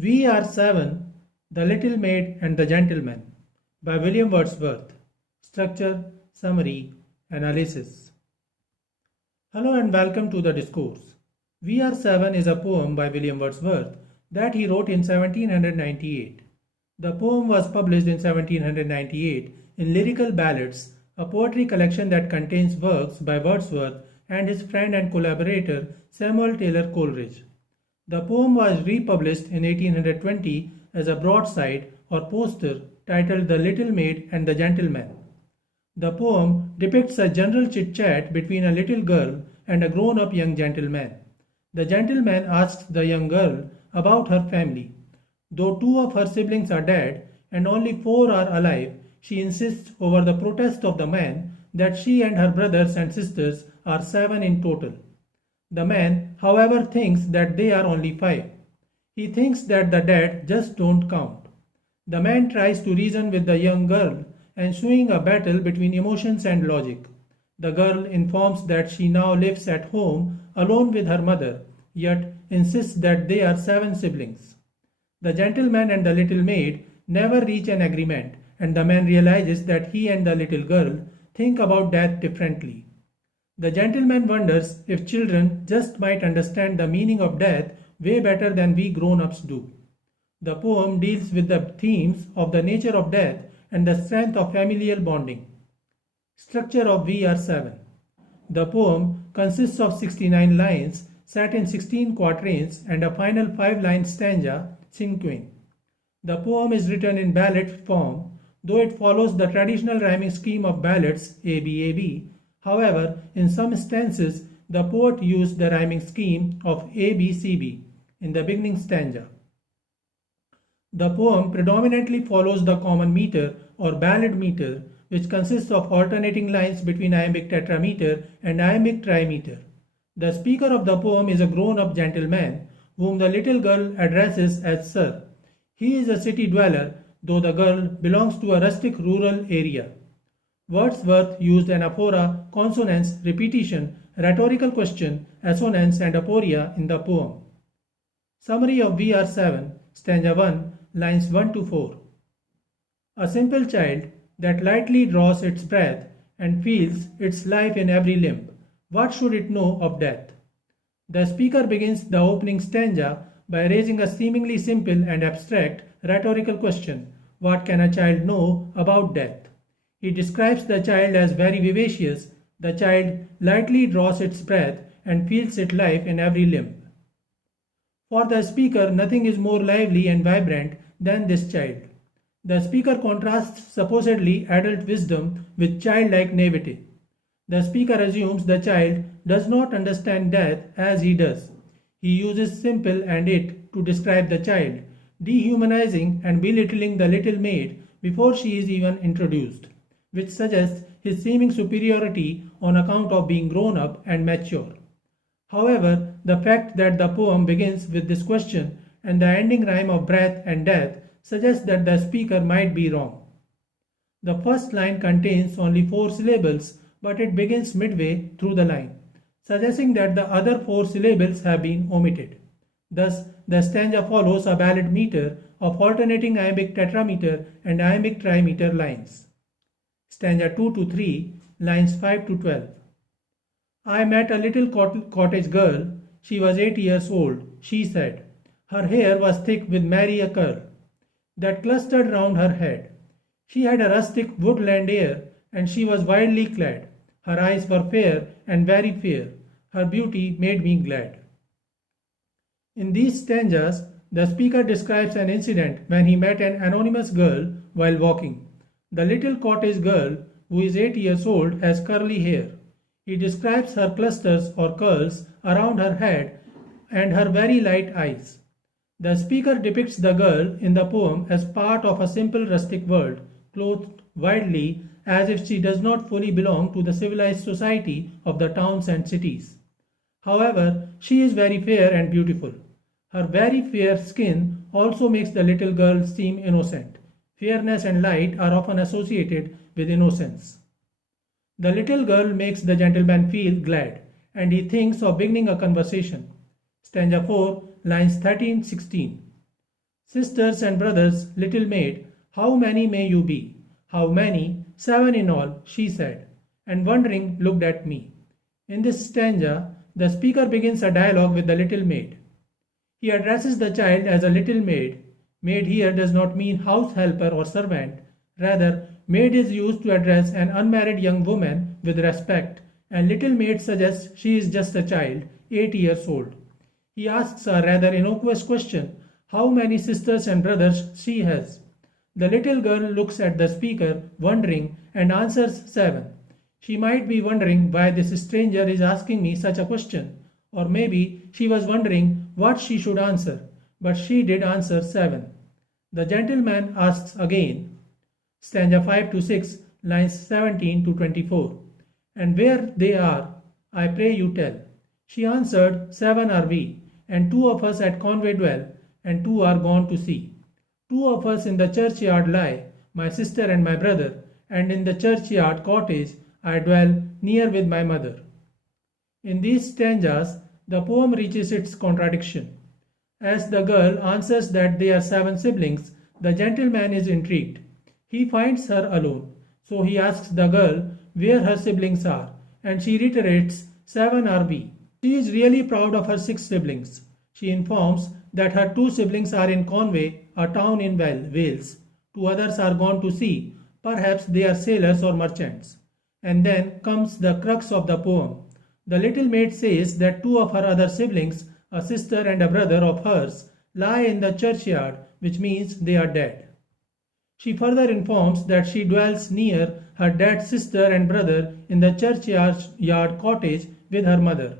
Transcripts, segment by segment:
We Are Seven, The Little Maid and the Gentleman by William Wordsworth. Structure, Summary, Analysis. Hello and welcome to the discourse. We Are Seven is a poem by William Wordsworth that he wrote in 1798. The poem was published in 1798 in Lyrical Ballads, a poetry collection that contains works by Wordsworth and his friend and collaborator Samuel Taylor Coleridge. The poem was republished in 1820 as a broadside or poster titled The Little Maid and the Gentleman. The poem depicts a general chit-chat between a little girl and a grown-up young gentleman. The gentleman asks the young girl about her family. Though two of her siblings are dead and only four are alive, she insists over the protest of the man that she and her brothers and sisters are seven in total. The man, however, thinks that they are only five. He thinks that the dead just don't count. The man tries to reason with the young girl, ensuing a battle between emotions and logic. The girl informs that she now lives at home alone with her mother, yet insists that they are seven siblings. The gentleman and the little maid never reach an agreement, and the man realizes that he and the little girl think about death differently. The gentleman wonders if children just might understand the meaning of death way better than we grown-ups do. The poem deals with the themes of the nature of death and the strength of familial bonding. Structure of We Are Seven. The poem consists of 69 lines set in 16 quatrains and a final 5-line stanza, ensuing. The poem is written in ballad form, though it follows the traditional rhyming scheme of ballads A-B-A-B. However, in some instances, the poet used the rhyming scheme of A-B-C-B in the beginning stanza. The poem predominantly follows the common meter or ballad meter, which consists of alternating lines between iambic tetrameter and iambic trimeter. The speaker of the poem is a grown-up gentleman whom the little girl addresses as Sir. He is a city dweller, though the girl belongs to a rustic rural area. Wordsworth used anaphora, consonance, repetition, rhetorical question, assonance, and aporia in the poem. Summary of We Are Seven, stanza 1, lines 1 to 4. A simple child that lightly draws its breath and feels its life in every limb. What should it know of death? The speaker begins the opening stanza by raising a seemingly simple and abstract rhetorical question. What can a child know about death? He describes the child as very vivacious. The child lightly draws its breath and feels its life in every limb. For the speaker, nothing is more lively and vibrant than this child. The speaker contrasts supposedly adult wisdom with childlike naivety. The speaker assumes the child does not understand death as he does. He uses simple and it to describe the child, dehumanizing and belittling the little maid before she is even introduced, which suggests his seeming superiority on account of being grown up and mature. However, the fact that the poem begins with this question and the ending rhyme of breath and death suggests that the speaker might be wrong. The first line contains only 4 syllables, but it begins midway through the line, suggesting that the other 4 syllables have been omitted. Thus, the stanza follows a ballad meter of alternating iambic tetrameter and iambic trimeter lines. Stanza 2 to 3, lines 5 to 12. I met a little cottage girl. She was 8 years old, she said. Her hair was thick with many a curl that clustered round her head. She had a rustic woodland air, and she was widely clad. Her eyes were fair and very fair. Her beauty made me glad. In these stanzas, the speaker describes an incident when he met an anonymous girl while walking. The little cottage girl, who is 8 years old, has curly hair. He describes her clusters or curls around her head and her very light eyes. The speaker depicts the girl in the poem as part of a simple rustic world, clothed widely as if she does not fully belong to the civilized society of the towns and cities. However, she is very fair and beautiful. Her very fair skin also makes the little girl seem innocent. Fairness and light are often associated with innocence. The little girl makes the gentleman feel glad, and he thinks of beginning a conversation. Stanza 4, lines 13-16. Sisters and brothers, little maid, how many may you be? How many? 7 in all, she said, and wondering looked at me. In this stanza, the speaker begins a dialogue with the little maid. He addresses the child as a little maid. Maid here does not mean house helper or servant. Rather, maid is used to address an unmarried young woman with respect, and little maid suggests she is just a child, 8 years old. He asks a rather innocuous question, how many sisters and brothers she has. The little girl looks at the speaker, wondering, and answers 7. She might be wondering why this stranger is asking me such a question, or maybe she was wondering what she should answer, but she did answer 7. The gentleman asks again, stanza 5 to 6, lines 17 to 24. And where they are, I pray you tell. She answered, 7 are we, and 2 of us at Conway dwell, and 2 are gone to sea. 2 of us in the churchyard lie, my sister and my brother, and in the churchyard cottage I dwell near with my mother. In these stanzas, the poem reaches its contradiction. As the girl answers that they are 7 siblings, the gentleman is intrigued. He finds her alone, so he asks the girl where her siblings are, and she reiterates, 7 are we. She is really proud of her 6 siblings. She informs that her 2 siblings are in Conway, a town in Wales. 2 others are gone to sea, perhaps they are sailors or merchants. And then comes the crux of the poem. The little maid says that 2 of her other siblings, a sister and a brother of hers, lie in the churchyard, which means they are dead. She further informs that she dwells near her dead sister and brother in the churchyard cottage with her mother.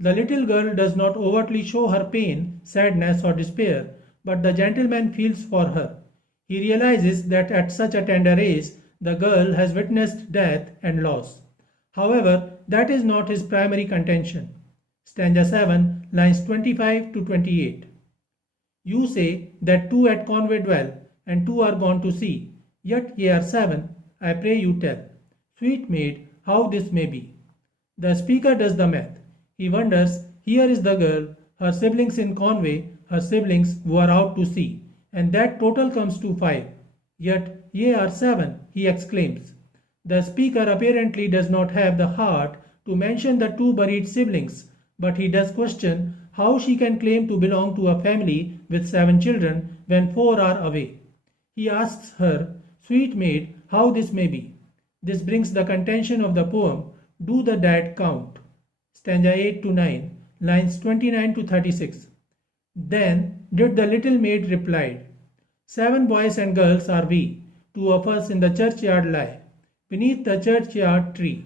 The little girl does not overtly show her pain, sadness, or despair, but the gentleman feels for her. He realizes that at such a tender age, the girl has witnessed death and loss. However, that is not his primary contention. Stanza 7, lines 25 to 28. You say that 2 at Conway dwell, and 2 are gone to sea, yet ye are 7, I pray you tell. Sweet maid, how this may be. The speaker does the math. He wonders, here is the girl, her siblings in Conway, her siblings who are out to sea, and that total comes to 5. Yet ye are 7, he exclaims. The speaker apparently does not have the heart to mention the 2 buried siblings, but he does question how she can claim to belong to a family with 7 children when 4 are away. He asks her, sweet maid, how this may be. This brings the contention of the poem, do the dead count? Stanza 8 to 9, lines 29 to 36. Then did the little maid replied, 7 boys and girls are we, 2 of us in the churchyard lie, beneath the churchyard tree.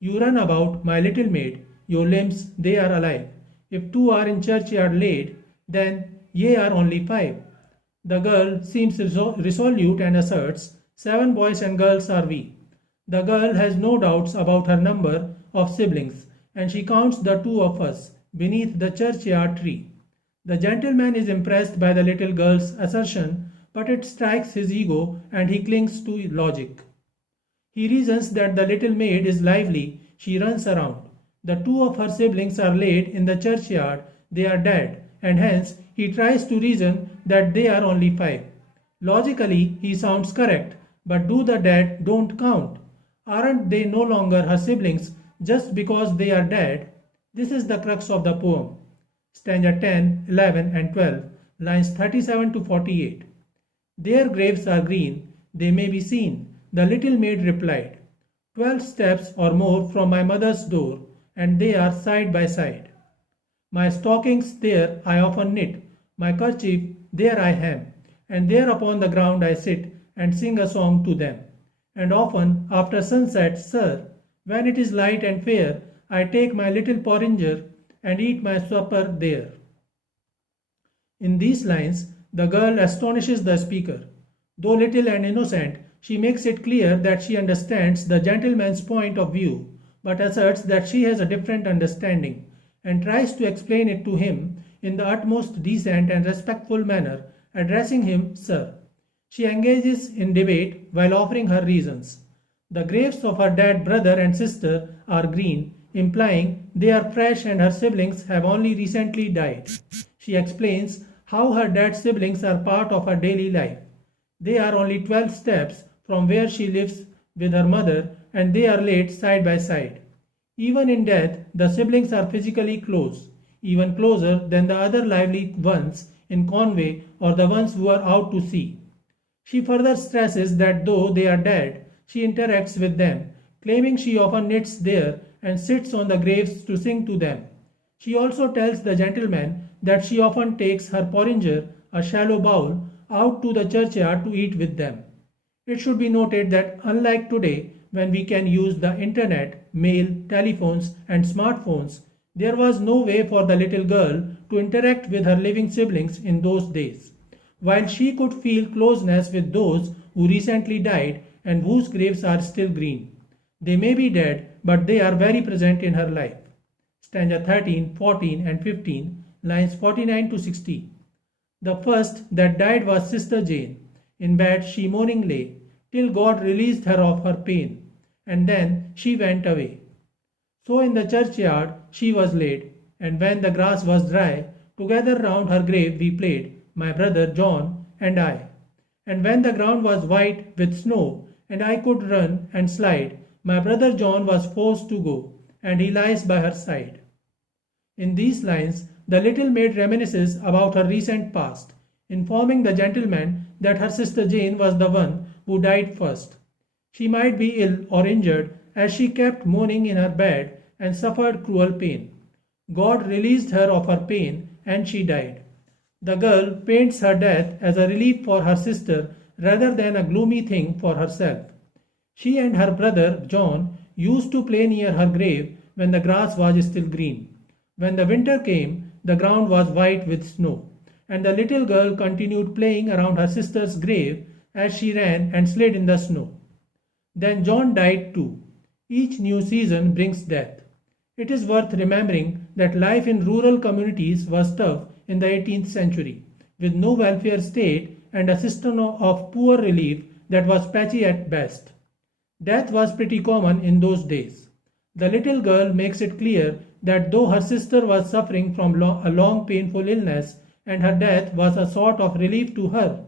You run about, my little maid, your limbs they are alive. If 2 are in churchyard laid, then ye are only 5. The girl seems resolute and asserts, 7 boys and girls are we. The girl has no doubts about her number of siblings, and she counts the 2 of us beneath the churchyard tree. The gentleman is impressed by the little girl's assertion, but it strikes his ego and he clings to logic. He reasons that the little maid is lively, she runs around. The 2 of her siblings are laid in the churchyard, they are dead, and hence he tries to reason that they are only 5. Logically, he sounds correct, but do the dead don't count? Aren't they no longer her siblings just because they are dead? This is the crux of the poem. Stanza 10, 11 and 12, lines 37 to 48. Their graves are green, they may be seen, the little maid replied. 12 steps or more from my mother's door, and they are side by side. My stockings there I often knit, my kerchief there I hem, and there upon the ground I sit and sing a song to them. And often after sunset, sir, when it is light and fair, I take my little porringer and eat my supper there. In these lines, the girl astonishes the speaker. Though little and innocent, she makes it clear that she understands the gentleman's point of view, but asserts that she has a different understanding, and tries to explain it to him in the utmost decent and respectful manner, addressing him, sir. She engages in debate while offering her reasons. The graves of her dead brother and sister are green, implying they are fresh and her siblings have only recently died. She explains how her dad's siblings are part of her daily life. They are only 12 steps from where she lives with her mother, and they are laid side by side. Even in death, the siblings are physically close, even closer than the other lively ones in Conway or the ones who are out to sea. She further stresses that though they are dead, she interacts with them, claiming she often knits there and sits on the graves to sing to them. She also tells the gentleman that she often takes her porringer, a shallow bowl, out to the churchyard to eat with them. It should be noted that unlike today, when we can use the internet, mail, telephones, and smartphones, there was no way for the little girl to interact with her living siblings in those days. While she could feel closeness with those who recently died and whose graves are still green. They may be dead, but they are very present in her life. Stanza 13, 14, and 15, lines 49 to 60. The first that died was Sister Jane. In bed she moaning lay, till God released her of her pain, and then she went away. So in the churchyard she was laid, and when the grass was dry, together round her grave we played, my brother John and I. And when the ground was white with snow, and I could run and slide, my brother John was forced to go, and he lies by her side. In these lines, the little maid reminisces about her recent past, informing the gentleman that her sister Jane was the one who died first. She might be ill or injured, as she kept moaning in her bed and suffered cruel pain. God released her of her pain, and she died. The girl paints her death as a relief for her sister rather than a gloomy thing for herself. She and her brother John used to play near her grave when the grass was still green. When the winter came, the ground was white with snow, and the little girl continued playing around her sister's grave as she ran and slid in the snow. Then John died too. Each new season brings death. It is worth remembering that life in rural communities was tough in the 18th century, with no welfare state and a system of poor relief that was patchy at best. Death was pretty common in those days. The little girl makes it clear that though her sister was suffering from a long painful illness and her death was a sort of relief to her,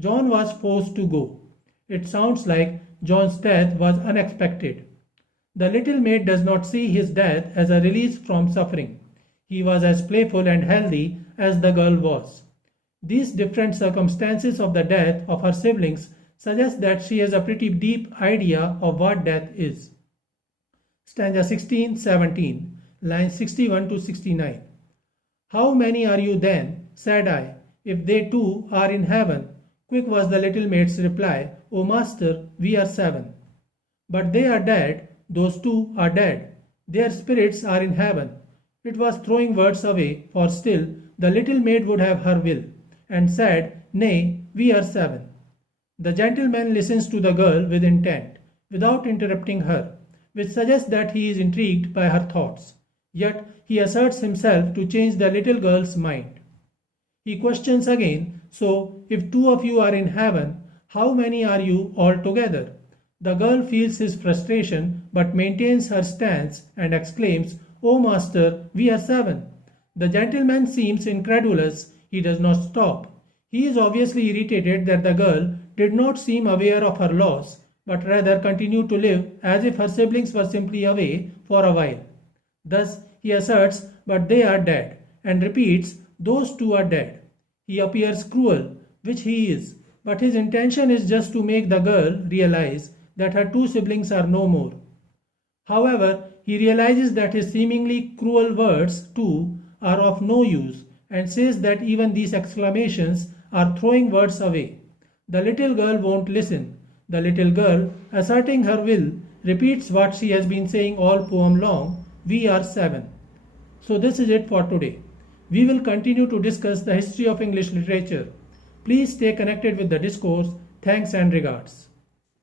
John was forced to go. It sounds like John's death was unexpected. The little maid does not see his death as a release from suffering. He was as playful and healthy as the girl was. These different circumstances of the death of her siblings suggest that she has a pretty deep idea of what death is. Stanza 16, 17, lines 61 to 69. How many are you then, said I, if they too are in heaven? Quick was the little maid's reply, O master, we are 7. But they are dead, those two are dead. Their spirits are in heaven. It was throwing words away, for still the little maid would have her will, and said, Nay, we are 7. The gentleman listens to the girl with intent, without interrupting her, which suggests that he is intrigued by her thoughts. Yet he asserts himself to change the little girl's mind. He questions again, so if 2 of you are in heaven, how many are you altogether? The girl feels his frustration but maintains her stance and exclaims, O master, we are 7. The gentleman seems incredulous. He does not stop. He is obviously irritated that the girl did not seem aware of her loss, but rather continued to live as if her siblings were simply away for a while. Thus he asserts, but they are dead, and repeats, those 2 are dead. He appears cruel, which he is, but his intention is just to make the girl realize that her 2 siblings are no more. However, he realizes that his seemingly cruel words too are of no use, and says that even these exclamations are throwing words away. The little girl won't listen. The little girl, asserting her will, repeats what she has been saying all poem long, we are 7. So this is it for today. We will continue to discuss the history of English literature. Please stay connected with the discourse. Thanks and regards.